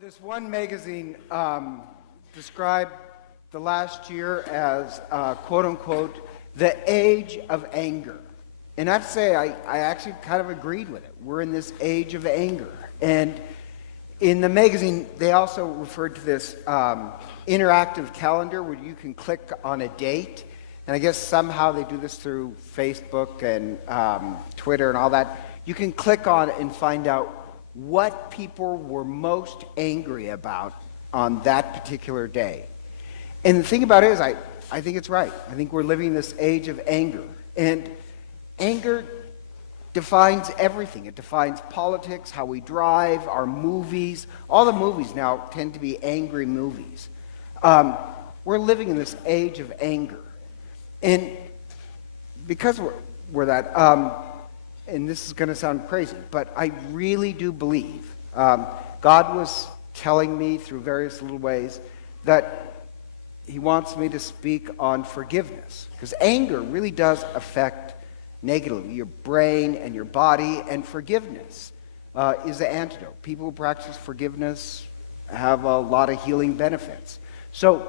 This one magazine described the last year as, quote unquote, the age of anger. And I have to say, I actually kind of agreed with it. We're in this age of anger. And in the magazine, they also referred to this interactive calendar where you can click on a date. And I guess somehow they do this through Facebook and Twitter and all that. You can click on it and find out what people were most angry about on that particular day. And the thing about it is, I think it's right. I think we're living this age of anger. And anger defines everything. It defines politics, how we drive, our movies. All the movies now tend to be angry movies. We're living in this age of anger. And because we're that, and this is going to sound crazy, but I really do believe God was telling me through various little ways that he wants me to speak on forgiveness. Because anger really does affect negatively your brain and your body, and forgiveness is the antidote. People who practice forgiveness have a lot of healing benefits. So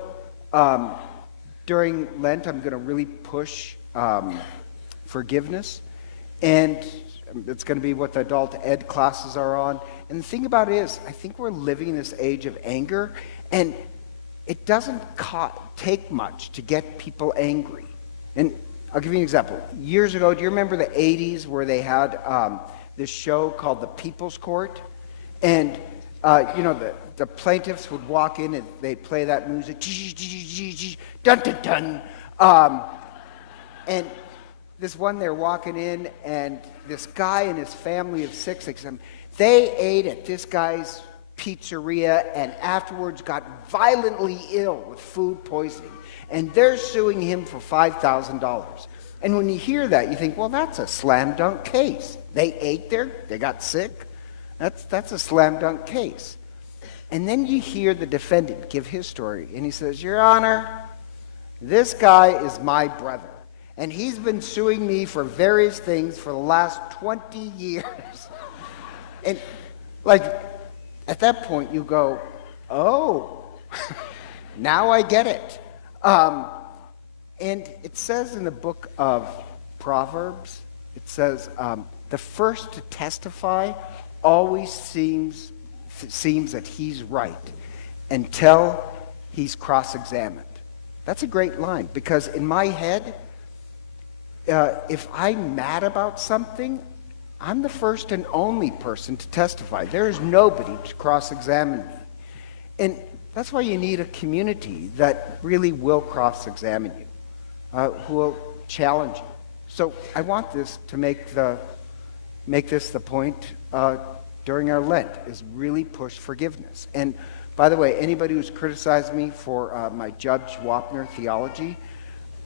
during Lent, I'm going to really push forgiveness, and it's going to be what the adult ed classes are on. And the thing about it is, I think we're living in this age of anger, and it doesn't take much to get people angry. And I'll give you an example. Years ago, do you remember the 80s where they had this show called The People's Court? And, the plaintiffs would walk in and they'd play that music, dun dun dun. And this one, they're walking in, and this guy and his family of six, they ate at this guy's pizzeria and afterwards got violently ill with food poisoning. And they're suing him for $5,000. And when you hear that, you think, well, that's a slam dunk case. They ate there, they got sick. That's a slam dunk case. And then you hear the defendant give his story, and he says, Your Honor, this guy is my brother. And he's been suing me for various things for the last 20 years. And, at that point, you go, oh, now I get it. And it says in the book of Proverbs, it says, the first to testify always seems that he's right until he's cross-examined. That's a great line, because in my head, if I'm mad about something, I'm the first and only person to testify. There is nobody to cross-examine me. And that's why you need a community that really will cross-examine you, who will challenge you. So I want this to make this the point during our Lent, is really push forgiveness. And by the way, anybody who's criticized me for my Judge Wapner theology,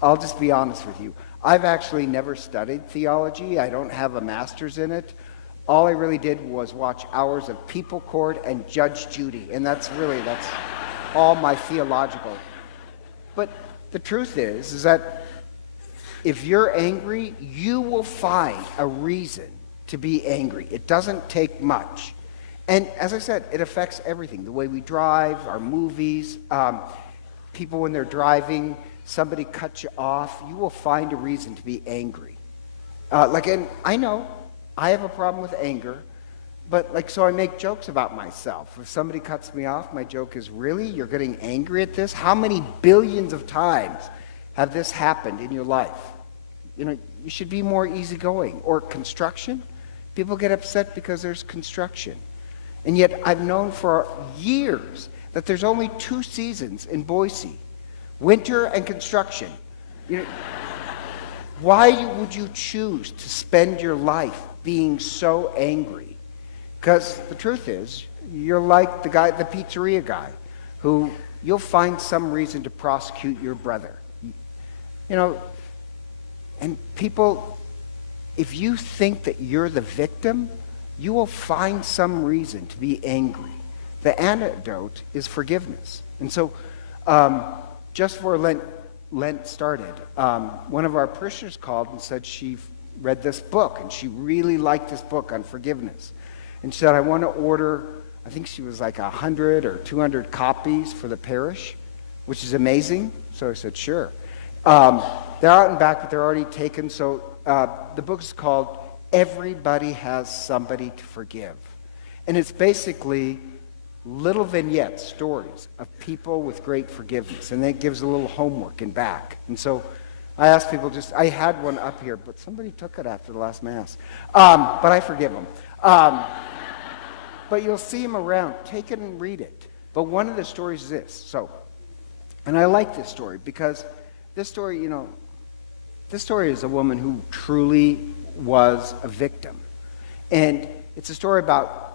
I'll just be honest with you. I've actually never studied theology. I don't have a master's in it. All I really did was watch hours of People Court and Judge Judy, and that's all my theological. But the truth is that if you're angry, you will find a reason to be angry. It doesn't take much. And as I said, it affects everything. The way we drive, our movies, people when they're driving, somebody cuts you off, you will find a reason to be angry. And I know I have a problem with anger, but so I make jokes about myself. If somebody cuts me off, my joke is, really? You're getting angry at this? How many billions of times have this happened in your life? You should be more easygoing. Or construction. People get upset because there's construction. And yet I've known for years that there's only 2 seasons in Boise: winter and construction. Why would you choose to spend your life being so angry? Because the truth is, you're like the pizzeria guy, who you'll find some reason to prosecute your brother. And people, if you think that you're the victim, you will find some reason to be angry. The antidote is forgiveness. And so, just before Lent started, one of our parishioners called and said she read this book, and she really liked this book on forgiveness. And she said, I want to order I think she was like 100 or 200 copies for the parish, which is amazing. So I said, sure. They're out and back, but they're already taken. So the book is called Everybody Has Somebody to Forgive. And it's basically little vignettes, stories of people with great forgiveness. And then it gives a little homework in back. And so I asked people I had one up here, but somebody took it after the last Mass. But I forgive them. But you'll see them around. Take it and read it. But one of the stories is this. And I like this story because this story, this story is a woman who truly was a victim. And it's a story about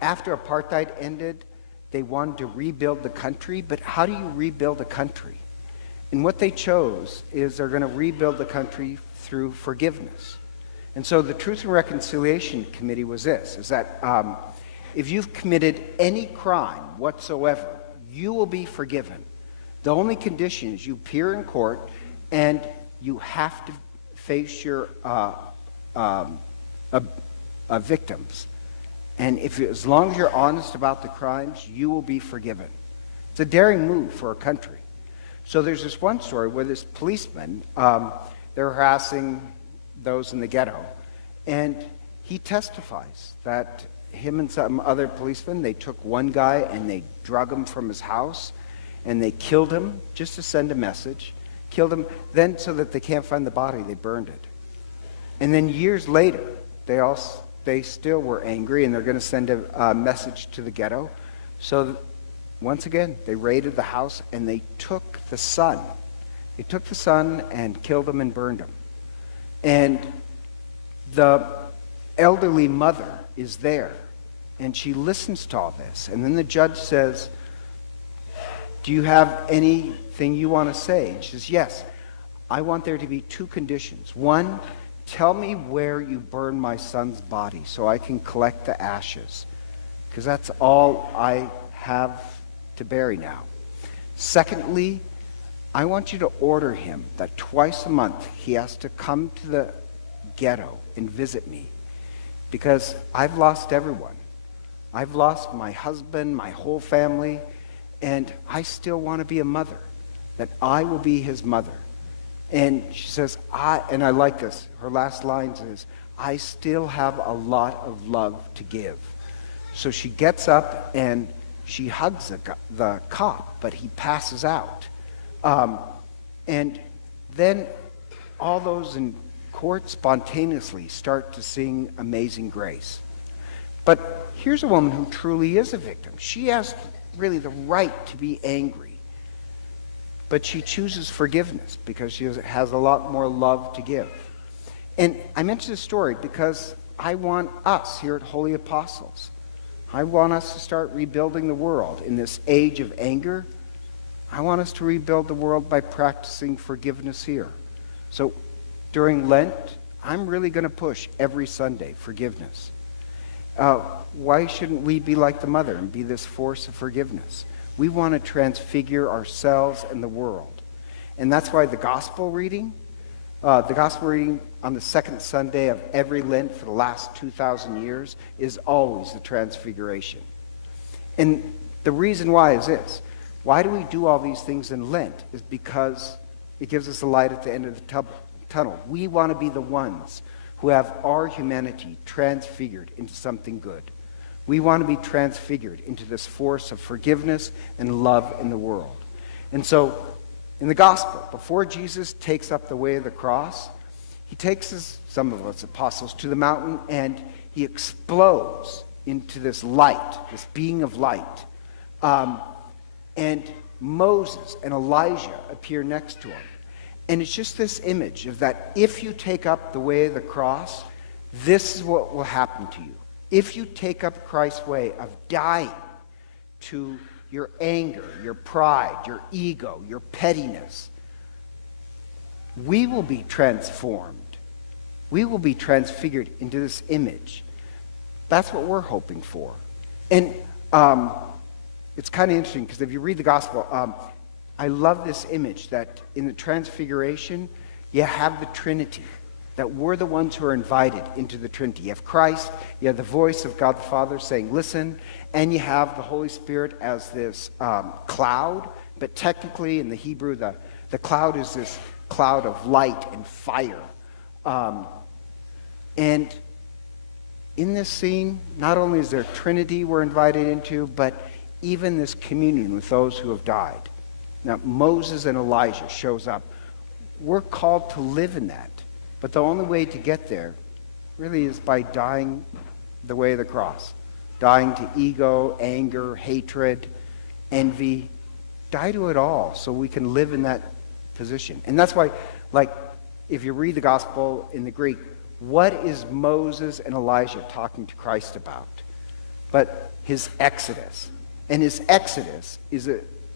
after apartheid ended, they wanted to rebuild the country, but how do you rebuild a country? And what they chose is they're going to rebuild the country through forgiveness. And so the Truth and Reconciliation Committee was this, is that if you've committed any crime whatsoever, you will be forgiven. The only condition is you appear in court and you have to face your victims. And as long as you're honest about the crimes, you will be forgiven. It's a daring move for a country. So there's this one story where this policeman, they're harassing those in the ghetto, and he testifies that him and some other policemen, they took one guy and they drug him from his house, and they killed him just to send a message, killed him, then so that they can't find the body, they burned it. And then years later, they still were angry, and they're going to send a message to the ghetto. So once again, they raided the house, and they took the son. They took the son and killed him and burned him. And the elderly mother is there, and she listens to all this. And then the judge says, do you have anything you want to say? And she says, yes. I want there to be two conditions. One, tell me where you burned my son's body so I can collect the ashes, because that's all I have to bury now. Secondly, I want you to order him that twice a month he has to come to the ghetto and visit me, because I've lost everyone. I've lost my husband, my whole family, and I still want to be a mother, that I will be his mother. And she says, and I like this, her last lines is, I still have a lot of love to give. So she gets up and she hugs the cop, but he passes out. And then all those in court spontaneously start to sing Amazing Grace. But here's a woman who truly is a victim. She has really the right to be angry. But she chooses forgiveness because she has a lot more love to give. And I mention this story because I want us here at Holy Apostles, I want us to start rebuilding the world in this age of anger. I want us to rebuild the world by practicing forgiveness here. So during Lent, I'm really going to push every Sunday forgiveness. Why shouldn't we be like the mother and be this force of forgiveness? We want to transfigure ourselves and the world. And that's why the gospel reading on the second Sunday of every Lent for the last 2,000 years is always the transfiguration. And the reason why is this. Why do we do all these things in Lent? Is because it gives us a light at the end of the tunnel. We want to be the ones who have our humanity transfigured into something good. We want to be transfigured into this force of forgiveness and love in the world. And so, in the gospel, before Jesus takes up the way of the cross, he takes some of us apostles to the mountain, and he explodes into this light, this being of light. And Moses and Elijah appear next to him. And it's just this image of that if you take up the way of the cross, this is what will happen to you. If you take up Christ's way of dying to your anger, your pride, your ego, your pettiness, we will be transformed. We will be transfigured into this image. That's what we're hoping for. And it's kind of interesting because if you read the gospel, I love this image that in the transfiguration, you have the Trinity. that we're the ones who are invited into the Trinity. You have Christ, you have the voice of God the Father saying, listen, and you have the Holy Spirit as this cloud, but technically in the Hebrew, the cloud is this cloud of light and fire. And in this scene, not only is there Trinity we're invited into, but even this communion with those who have died. Now, Moses and Elijah shows up. We're called to live in that. But the only way to get there really is by dying the way of the cross. Dying to ego, anger, hatred, envy. Die to it all so we can live in that position. And that's why, like, if you read the gospel in the Greek, what is Moses and Elijah talking to Christ about? But his exodus. And his exodus is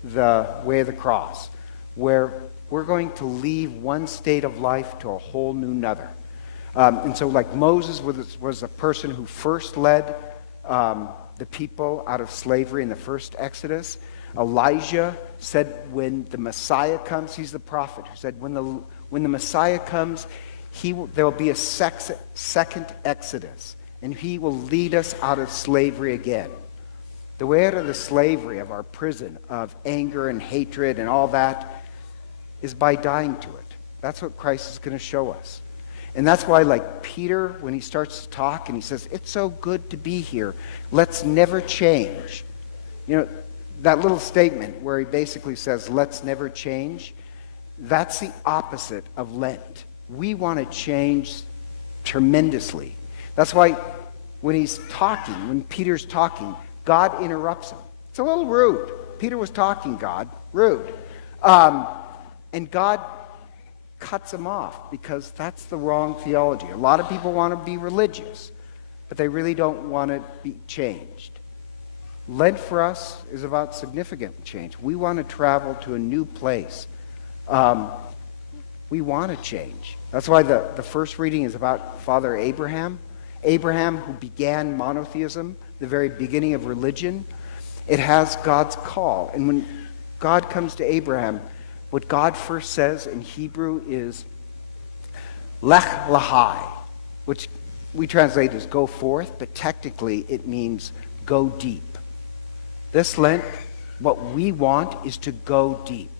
the way of the cross, where we're going to leave one state of life to a whole new another. And so like Moses was the person who first led the people out of slavery in the first Exodus. Elijah said when the Messiah comes, he's the prophet who said when the Messiah comes, there will be a second Exodus, and he will lead us out of slavery again. The way out of the slavery of our prison of anger and hatred and all that is by dying to it. That's what Christ is going to show us. And that's why, like Peter, when he starts to talk and he says, it's so good to be here, let's never change. You know, that little statement where he basically says, let's never change, that's the opposite of Lent. We want to change tremendously. That's why when when Peter's talking, God interrupts him. It's a little rude. Peter was talking, God, rude. And God cuts him off because that's the wrong theology. A lot of people want to be religious, but they really don't want to be changed. Lent for us is about significant change. We want to travel to a new place. We want to change. That's why the first reading is about Father Abraham. Abraham, who began monotheism, the very beginning of religion. It has God's call. And when God comes to Abraham, what God first says in Hebrew is Lech Lahai, which we translate as go forth, but technically it means go deep. This Lent, what we want is to go deep.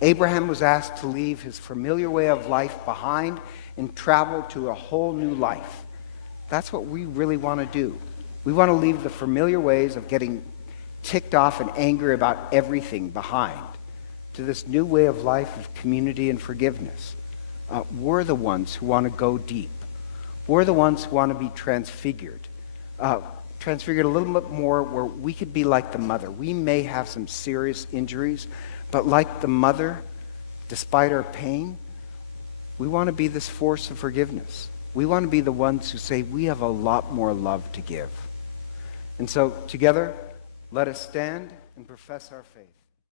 Abraham was asked to leave his familiar way of life behind and travel to a whole new life. That's what we really want to do. We want to leave the familiar ways of getting ticked off and angry about everything behind to this new way of life of community and forgiveness. We're the ones who want to go deep. We're the ones who want to be transfigured. Transfigured a little bit more where we could be like the mother. We may have some serious injuries, but like the mother, despite our pain, we want to be this force of forgiveness. We want to be the ones who say we have a lot more love to give. And so together, let us stand and profess our faith.